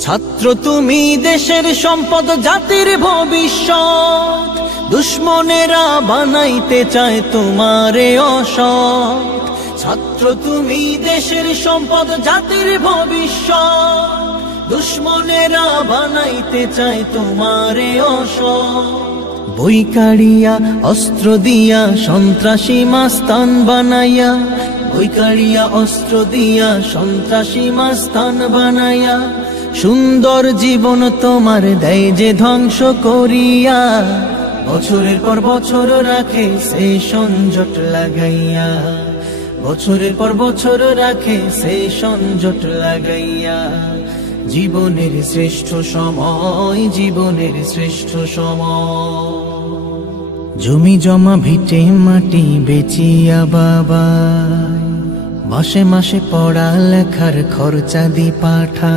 ছাত্র তুমি দেশের সম্পদ, জাতির ভবিষ্যৎ। দুশ্মনেরা বানাইতে চায় তোমারে অসৎ। ছাত্র তুমি দেশের সম্পদ, জাতির ভবিষ্যৎ। দুশ্মনেরা বানাইতে চায় তোমারে অসৎ। বই কাড়িয়া অস্ত্র দিয়া সন্ত্রাসী মাস্তান বানাইয়া, বই কাড়িয়া অস্ত্র দিয়া সন্ত্রাসী মাস্তান বানাইয়া, সুন্দর জীবন তোমার দেয় যে ধ্বংস করিয়া। বছরের পর বছর রাখে সে সংজট লাগাইয়া, বছরের পর বছর রাখে সে সংজট লাগাইয়া। জীবনের শ্রেষ্ঠ সময়, জীবনের শ্রেষ্ঠ সময়। জমি জমা ভিটে মাটি বেচিয়া বাবা, মাসে মাসে পড়া লেখার খরচা দি পাঠা।